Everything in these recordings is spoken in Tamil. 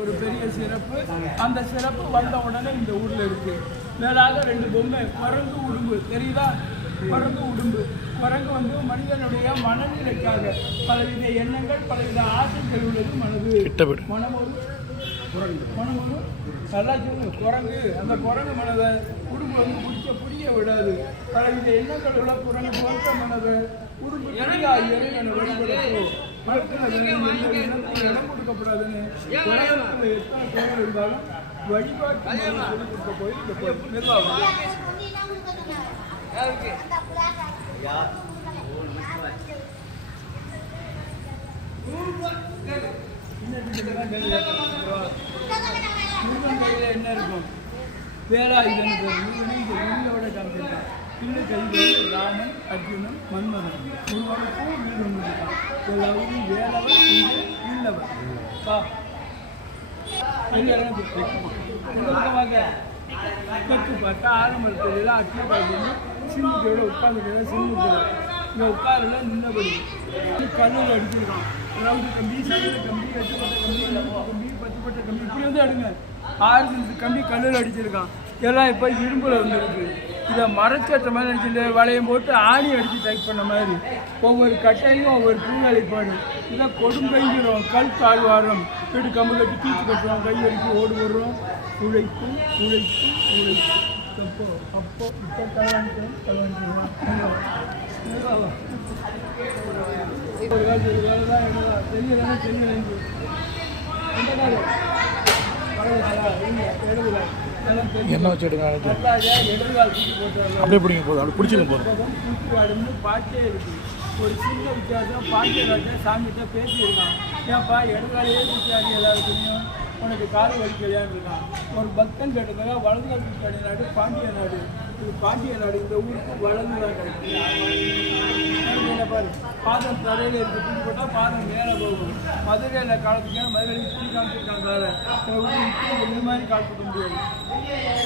ஒரு பெரிய சிறப்பு. அந்த சிறப்பு வந்த உடனே இந்த ஊர்ல இருக்கு. மேலாக 2 பொம்மை, குரங்கு உடும்பு தெரியுதா? குரங்கு உடும்பு. குரங்கு வந்து மனிதனுடைய மனநிலைக்காக பலவித எண்ணங்கள், பலவித ஆசைகள் உள்ளது மனது. மனமொரு மனமொரு நல்லா சொல்லு. குரங்கு அந்த குரங்கு மனதை உடும்பு வந்து பிடிக்க விடாது. பலவித எண்ணங்கள் உள்ள குரங்கு போன்ற மனதை உடும்பு இறைவனை வழிபடுத்தோ இடம் கொடுக்கப்படாதுன்னு உலகத்தில் எத்தனை பேர் இருந்தாலும் வழிபாட்டு சொல்லிக் கொடுக்க போய் இந்த நிர்வாகம் முருகன் கையில் என்ன இருக்கும்? வேலாயுதன் முருகனை இந்த உண்மையோட காமிச்சிருக்கான். இன்னும் கைகள் ராமன், அர்ஜுனன், மன்மதன் முருகனுக்கும் வீடு வந்துருக்கான். எல்லாரும் வேலவன் இல்லவன் கற்று பார்த்தா ஆரம்பத்தில் அக்கியப்பாடு சிம்முக்கையோட உட்காந்துக்கிற சிம்முக்கிற இங்கே உட்காரல நின்னபடி கல்லூரி அடிச்சிருக்கான். அதாவது கம்பி, சைடு கம்பி, 8பட்ட கம்பி, 11 கம்பி, 10பட்ட கம்பி இப்படி வந்து அடுங்க 6 கம்பி கல்லூரி அடிச்சிருக்கான். எல்லாம் இப்போ இரும்பில் வந்துருக்கு. இதை மரச்சட்ட மாதிரி நினச்சிட்டு வளையம் போட்டு ஆணி அடித்து டைப் பண்ண மாதிரி ஒவ்வொரு கட்டையும் ஒவ்வொரு பூவேலைப்பாடு. இதை கொடுங்கைங்கிறோம். கல் தாழ்வாரம் வீடு கம்பு கட்டி தீச்சு கட்டுறோம். கை அடித்து ஓடு போடுறோம். உழைப்பு உழைப்பு உழைப்பு. அப்போ இப்போ கல்வாணிச்சிருவான். ஒரு காலத்து வேலை தான் என்னதான் தெரியலன்னா தெரியலைங்க. எந்த காலம் என்ன வச்சு அப்படியே பிடிங்க போதும். அப்படி பிடிச்சிங்க போதும். பாட்டே இருக்கு. ஒரு சின்ன வித்தியாசம். பாண்டியராஜா சாமிகிட்ட பேசியிருக்கான். ஏன்ப்பா இடதுகாலையே வித்தியாசம் எல்லாருக்கும் உனக்கு கால் வலிக்கலையான்னு இருக்கான். ஒரு பக்தன் கேட்டுக்காக வலது காலத்துக்காடி நாடு பாண்டிய நாடு. இது பாண்டிய நாடு. இந்த ஊருக்கு வலது தான் கிடைக்கும். பாரு பாதம் தரையில் இருக்கு. தூக்கி போட்டால் பாதம் மேலே போகும். மதுரையில் காலத்துக்கு மதுரையில் இப்படி காமிச்சிருக்காங்க. வேறு இந்த மாதிரி காமிக்க முடியாது.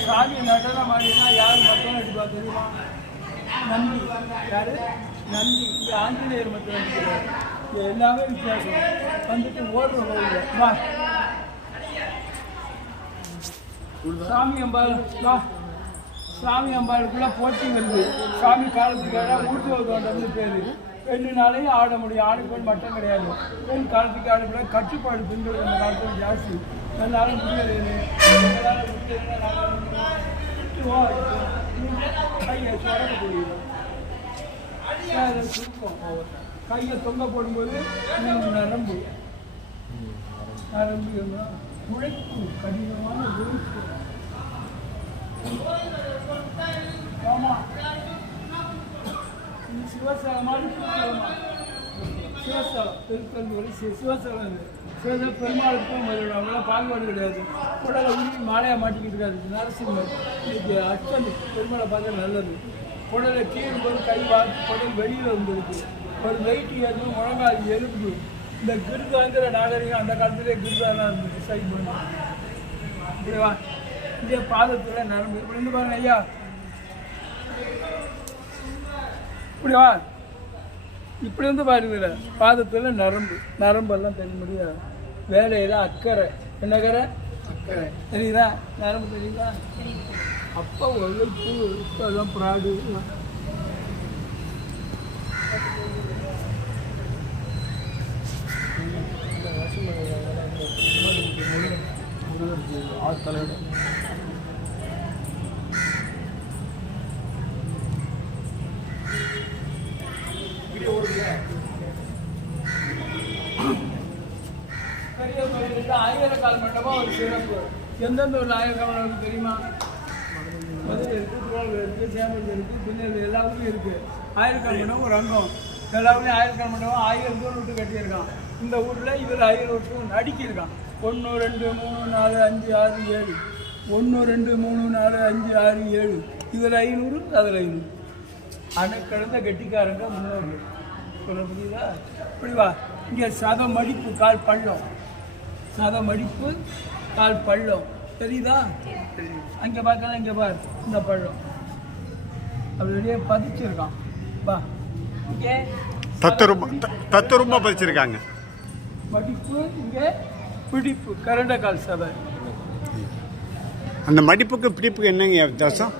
சாமி நடனம் ஆடினா யார் மட்டும் அடிப்பா தெரியுமா? நந்தி. யாரு? நந்தி. இது ஆஞ்சநேயர் மட்டும் அடிக்கிறார். இது எல்லாமே வித்தியாசம். வந்துட்டு ஓடுற வா சாமி அம்பாள் வா. சாமி அம்பாளுக்குள்ள போட்டி வருது. சாமி காலத்துக்காக ஊட்டுவதோண்டம்னு பேர். 2 நாளையும் ஆட முடியும். ஆணு பெண் மட்டும் கிடையாது. பெண் காலத்துக்கு ஆடுபட கட்டுப்பாடு பெண்கள் அந்த காலத்தில் ஜாஸ்தி. என்னாலும் முடியாது. கையை சொடக்க போயிடும். சுருக்கம். கையை தொங்க போடும்போது நரம்பு நரம்பு உழைப்பு கடினமான உழைப்பு. ஆமாம் சிவஸ்தலமாக சிவஸ்தலம் திருப்பதி சிவஸ்தலம். சிவஸ்தலம் பெருமாளுக்கும் அவங்களாம் பாகுபாடு கிடையாது. உடலை உருவி மாலையாக மாட்டிக்கிட்டு இருக்காது. நரசிம்மர் இன்னைக்கு அச்சம் பெருமாளை பார்த்தா நல்லது. உடலை கீழே போது கை பார்த்து குடல் வெளியில் வந்துருக்கு. ஒரு வெயிட் ஏறும் முழங்கால் எலும்பு. இந்த கிருதாங்கிற நாகரிகம் அந்த காலத்திலே கிருதாலாம் இருந்துச்சு. சை பண்ணி இப்படி வா. இங்கே பாதத்தில் நரம்பு இப்படி இருந்து பாருங்க ஐயா. இப்படி வா. இப்படி வந்து பாருங்க பாதத்தில் நரம்பு. நரம்பெல்லாம் தெரிய முடியாது. வேலையில் அக்கறை. என்ன கரை? அக்கறை. தெரியுதா? நரம்பு தெரியுதா? அப்போ உழைப்பு இப்போதான் ப்ராடு. தலையோட பெரிய கோயிலுக்கு 1000 கால் மண்டபம் ஒரு சிறப்பு. எந்தெந்த ஒரு 1000 கால் மண்டபம் தெரியுமா? மதுரை இருக்குது, திருவாரூர் இருக்குது, சேம்பல் இருக்குது, பின்னல் எல்லா ஊர்லையும் இருக்குது. 1000 கால் மண்டபம் ஒரு அங்கம். எல்லா ஊர்லேயும் 1000 கால் மண்டபம் 1000 தூரம் விட்டு கட்டியிருக்கான். இந்த ஊரில் இவர் 1000 வருஷம் அடுக்கியிருக்கான். 1 2 3 4 5 6 7 1 2 3 4 5 6 7 இதில் 500 அதில் 500. அணைக்கடந்த கெட்டிக்காரங்க முன்னோர்கள். சொல்ல முடியுதா? இப்படி வா. இங்கே சத மடிப்பு கால் பள்ளம். சத மடிப்பு கால் பள்ளம் தெரியுதா? அங்கே பார்க்கலாம். இங்கே பார் இந்த பள்ளம் அப்படியே பதிச்சிருக்கான். வா. இங்கே தத்துரூபமாக பதிச்சிருக்காங்க. மடிப்பு இங்கே பிடிப்பு கரண்டக்கால் சபை. அந்த மடிப்புக்கு பிடிப்புக்கு என்னங்க வித்தியாசம்?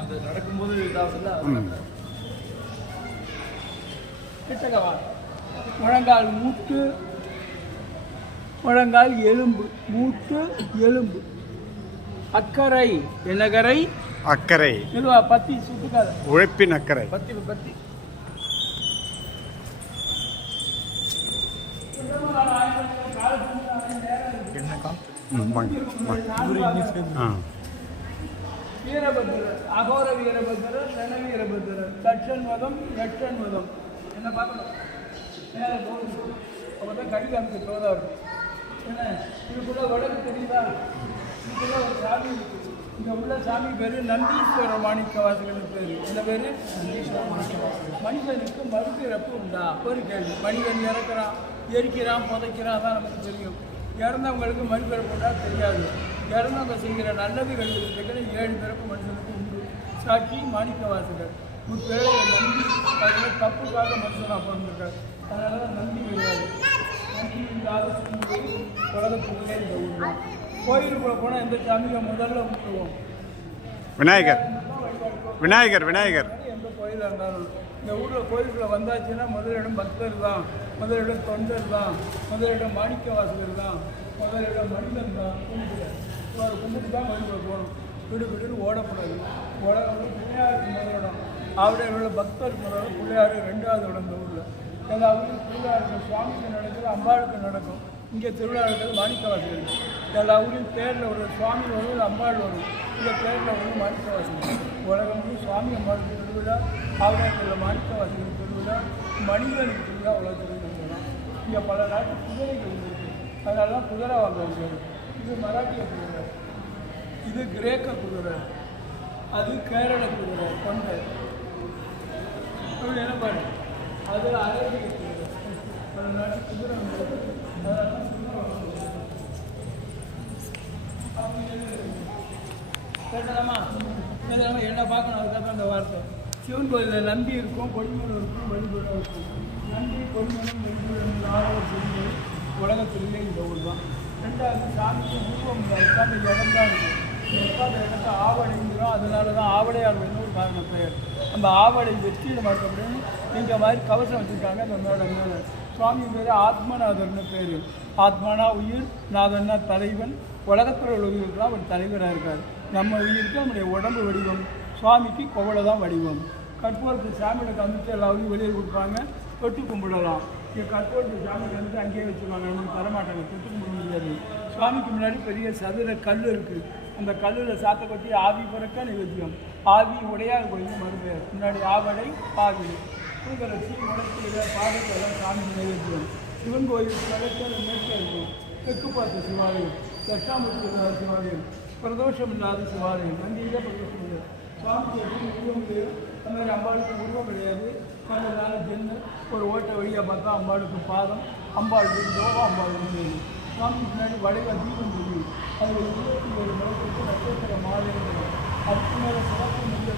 அது நடக்கும்போது கிட்டக்கவா முழங்கால் மூட்டு, முழங்கால் எலும்பு, மூட்டு எலும்பு. அக்கறை என்னகரை? அக்கறை. இதுவா பத்தி சுட்டுக்காத உழைப்பின் அக்கறை. பத்தி பத்தி. என்ன கால்? வீரபத்திரர், அகோர வீரபத்திரர், ரண வீரபத்திரர், தட்சன் மதம், யட்சன் மதம். என்ன பார்க்கணும்? மேலே போகுது. அப்பதான் கை காமிக்க தோதா இருக்கும். என்ன இதுக்குள்ள உடம்பு தெரியுதா? இதுக்குள்ள ஒரு சாமி இருக்கு. இங்கே உள்ள சாமி பேர் நந்தீஸ்வர மாணிக்க வாசகன் பேர். இந்த பேர் நந்தீஸ்வர மாணிக்க வாசகன். மனிதனுக்கு மறுபிறப்பு உண்டா? ஒரு கேள்வி. மனிதன் இறக்குறான், எரிக்கிறான், புதைக்கிறான், அதான் நமக்கு தெரியும். இறந்தவங்களுக்கு மறுபிறப்பு உண்டா? தெரியாது. இறந்தவங்க செய்கிற நல்லதுகள் இருக்கிற 7 பிறப்பு மனுஷனுக்கு உண்டு. சாட்சி மாணிக்க வாசகர். முப்பேரை நம்பி அதில் தப்புக்காக மனுஷனாக பிறந்திருக்கார். அதனால தான் நம்பி கிடையாது. நம்பி இல்லாத உலகத்துக்குள்ளே இந்த ஊர். கோயிலுக்குள்ளே போனால் எந்த சாமியை முதல்ல விட்டுருவோம்? விநாயகர். விநாயகர். விநாயகர். எந்த கோயிலாக இருந்தாலும் இந்த ஊரில் கோயிலுக்குள்ளே வந்தாச்சுன்னா முதலிடம் பக்தர் தான், முதலிடம் தொண்டர் தான், முதலிடம் மாணிக்க வாசகர் தான், முதலிடம் மனிதன் தான். கும்பிட்டு தான் கோயிலுக்குள்ளே போகணும். வீடு வீடுன்னு ஓடக்கூடாது. பிள்ளையாருக்கு முதலிடம், அவருடைய உள்ள பக்தருக்கு முதலிடம், பிள்ளையாரு 2வது இடம். இந்த ஊரில் எல்லாருக்கும் திருவிழாவுக்கு சுவாமிக்கு நடக்குது, அம்பாளுக்கு நடக்கும். இங்கே திருவிழா இருக்கிறது மாணிக்க வாசகர். எல்லா ஊரையும் பேரில் ஒரு சுவாமி வரும், அம்பாள் வரும். இந்த பேரில் வரும் மாணிக்க வாசகர். உலகம் வந்து சுவாமி அம்பாளுக்கு திருவிழா, ஆவணத்தில் மாணிக்க வாசகர் திருவிழா, மனிதனுக்கு திருவிழா உலகத்தில் திருவிழா. இங்கே பல நாட்டு குதிரைகள் இருக்குது. அதனால தான் குதிரை வாங்குவாங்க. இது மராட்டிய குதிரை, இது கிரேக்க குதிரை, அது கேரள குதிரை கொண்டை. என்ன பாரு, அது அரேபிய குதிரை. பல நாட்டு குதிரை கேட்டதாமா என்ன பார்க்கணும்? அதுக்காக அந்த வார்த்தை. சிவன் கோயிலில் நந்தி இருக்கும், கொடிமரம் இருக்கும், வழிபடம் இருக்கும். நந்தி, கொடிமரம், வழிபடம் 4 செஞ்சு உலகத்திலேயே இந்த ஊர் தான். 2வது சாமிக்கு உருவம் உட்காந்து இடம் தான் இருக்கும். உட்காந்த இடத்த ஆவடைங்கிறோம். அதனால தான் ஆவடையார் ஒரு காரணம் பெயர். அந்த ஆவடை வெற்றியில் மறக்கப்படும். இந்த மாதிரி கவசம் வச்சுருக்காங்க அந்த மேலே. சுவாமி பேர் ஆத்மநாதர்னு பேர். ஆத்மானா உயிர், நாதன்னா தலைவன். உலகத்தில் உள்ள உயிர்களுக்கெல்லாம் ஒரு தலைவராக இருக்கார். நம்ம உயிருக்கு நம்முடைய உடம்பு வடிவம், சுவாமிக்கு கோவலை தான் வடிவம். கற்பூரத்து சாமியோட கமிச்சு எல்லாரும் வெளியே கொடுப்பாங்க, தொட்டு கும்பிடலாம். இங்கே கற்பூரத்து சாமி கமிச்சு அங்கேயே வச்சுருவாங்க, நமக்கு தரமாட்டாங்க, தொட்டு கும்பிட முடியாது. சுவாமிக்கு முன்னாடி பெரிய சதுர கல் இருக்குது. அந்த கல்லில் சாத்தை கொட்டி ஆவி பிறக்க நிவேத்தியம். ஆவி உடையார் கோயில் மறுபெயர். முன்னாடி ஆவடை, பாவிலை, பூங்கலட்சி, உடற்கீழ, பாதைக்கெல்லாம் சாமி நிவேத்தியம். சிவன் கோயில் கிழக்கில் மேற்க இருக்கும். தெற்கு பார்த்த சிவாலயம், தட்சாமூர்த்தி இல்லாத சிவாலயம், பிரதோஷம் இல்லாத சிவாலயம். அங்கேயே பிரதோஷம் இல்லை. சுவாமிக்கு எப்படி உருவம் கிடையாது, அந்த மாதிரி அம்பாளுக்கு உருவம் கிடையாது. கொஞ்ச ஜென்னு ஒரு ஓட்டை வழியாக பார்த்தா அம்பாளுக்கு பாதம், அம்பாளுக்கு யோகா, அம்பாள் முடியாது. சுவாமிக்கு முன்னாடி வளைவ தீபம் தெரியும். அதில் 27 மலத்துக்கு நட்சத்திர மாலைகள். அதுக்கு மேலே சிறப்பு முடிய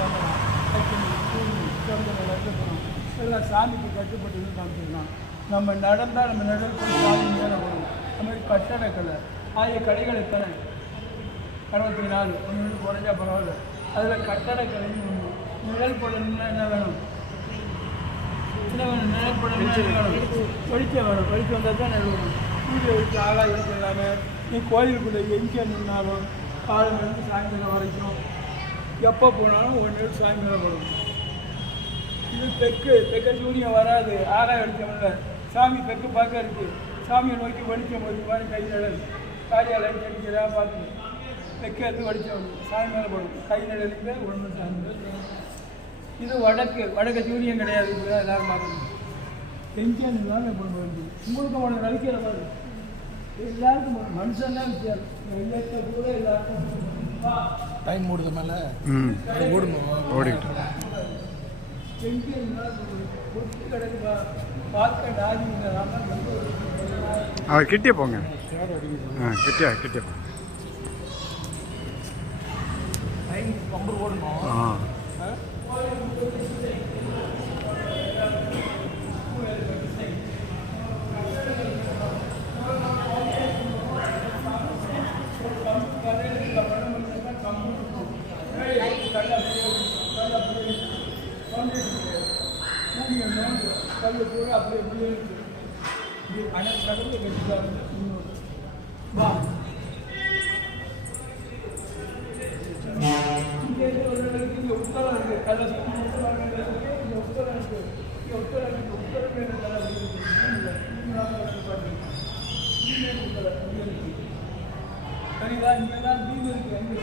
பார்க்கலாம். நட்சத்திரம் எல்லாம் சாமிக்கு கட்டுப்பட்டு காமிச்சிடலாம். நம்ம நடந்தால் நம்ம நடக்கும் சாமி மேலே வரும். அது மாதிரி கட்டடக்கலை ஆகிய கடைகள் எத்தனை? 64. ஒன்று குறைஞ்சா பரவாயில்ல. அதில் கட்டடக்கலைன்னு ஒன்று. நிழல் போடணும்னா என்ன வேணும்? என்ன வேணும்? நிழல் போடணும்னா என்ன வேணும்? வெளிச்சம் வேணும். வெளிச்சம் வந்தால் தான் நிழல் வேணும். வீட்டில் வச்சு ஆளாக இருக்கலாமே. நீ கோயிலுக்குள்ளே எங்கே நின்னாலும் காலையிலேருந்து சாயங்காலம் வரைக்கும் எப்போ போனாலும் ஒரு நிழல் சாயங்காலம் வரும். இது தெற்கு சூரியன் வராது, ஆகாய வெளிச்சம் இல்லை. சாமி தெற்கு பார்க்க இருக்குது. சாமியை நோக்கி வெளிச்சம் ஒரு மாதிரி கை நிழல். காரியாலயம் கடிக்கிறா பார்த்து தெற்கேருந்து வெளிச்சம் வருது. சாயங்காலம் போடும். கை நிழலுக்கு ஒன்று சாமி. இது வடக்கு சூரியன் கிடையாது. இப்படிதான் எல்லாரும் பார்க்கணும். எங்கே நின்னாலும் எப்படி வருது? உங்களுக்கு ஒன்று நடிக்கிற மாதிரி எல்லாருக்கும் மனுஷன் தான் வித்தியாசம். கூட எல்லாருக்கும் டைம் ஓடுது மேலே ஓடணும் ஓடிக்கிட்டு. எங்கே கொட்டி கிடக்குதா பார்க்க டாதி அவர் கிட்டே போங்க. கிட்டே போங்க. பம்பர் ஓடணும். வா இங்கே ஒரு இடத்துக்கு இங்கே உத்தரம் இருக்கு கதை உத்தரம் இருக்கு இங்கே உத்தரம் இருக்கு இங்கே உத்தரம் இருக்கு உத்தரம் வேணும் கதை சரிங்களா இங்கே தான் தீவு இருக்கு அங்கே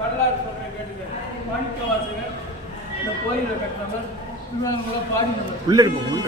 வரலாறு சொல்றேன் கேட்டுக்க. மாணிக்க வாசகர் இந்த கோயிலை கட்டினவர் திருவண்ணாமலை பாடினவர். உள்ளே இருப்போம் உள்ள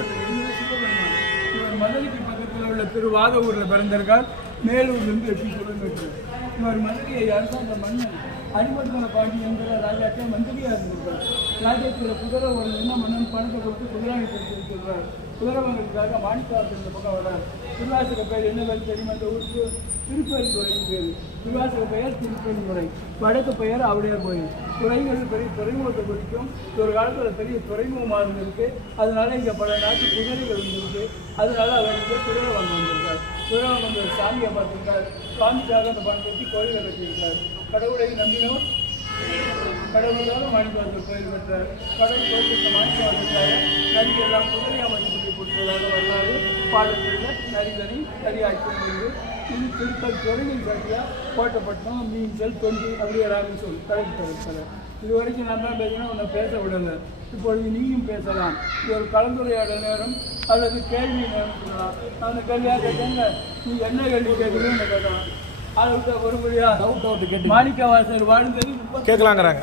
சிவபெருமான் இவர் மதுரைக்கு பக்கத்தில் உள்ள திருவாதவூரில் பிறந்திருக்கார். மேலூர்லேருந்து 8 கிலோமீட்டர். இவர் மதுரையை அரசாங்க மன்னன் அடிமர்தன பாண்டி என்கிற ராஜாக்கே மந்திரியாக இருந்திருக்கார். ராஜ்யத்தில் குதிரை ஒரு என்ன மன்னன் பணத்தை கொடுத்து குதிராணி படுத்தி வச்சிருக்கிறார். குதிரை வாங்கிறதுக்காக மாணிக்கவாசல் இந்த பக்கம் வரார். திருவாசக பேர் என்ன பேர் தெரியுமா? அந்த ஊருக்கு திருப்பெருந்துறைன்னு பேர். திருவாசக பெயர் திருப்பெருந்துறை, வடக்கு பெயர் ஆவுடையார் கோயில். துறைகள் பெரிய துறைமுகத்தை குறிக்கும். ஒரு காலத்தில் பெரிய துறைமுகமாக இருந்திருக்கு. அதனால இங்கே பல நாட்டு குதிரைகள் இருந்திருக்கு. அதனால அவர் இங்கே குதிரை வாங்க வந்திருக்கார். குதிரை வாங்க வந்து ஒரு சாமியை பார்த்துருக்கார். சுவாமிக்காக அந்த பணம் கட்டி கோயிலை கட்டியிருக்கார். கடவுளை நம்பினோம் கடவுளாக மாணிக்கவாசல் கோயில் கட்டுறார். கடவுள் கோயில் மாணிக்கவாசலுக்காக நதி எல்லாம் குதிரை அமைச்சு கொடுத்ததாக வரலாறு பாடல்களில் நரி ஆட்சி. இது திருப்பதி துறையில் கட்டியா கோட்டைப்பட்டினம் மீன்சல் தொண்டி அப்படியே ராமன் சொல் கலெக்டர். இது வரைக்கும் நான் தான் பேசினா உன்னை பேச விடலை. இப்பொழுது நீயும் பேசலாம். இது ஒரு கலந்துரையாடல் நேரம் அல்லது கேள்வி நேரம் சொல்லலாம். நான் அந்த கேள்வியாக கேட்டேங்க, நீ என்ன கேள்வி கேட்குறேன்னு கேட்கலாம். அதை விட்டு ஒருபடியா டவுட் கேட்டு மாணிக்கவாசர் வாழ்ந்தது கேட்கலாங்கிறாங்க.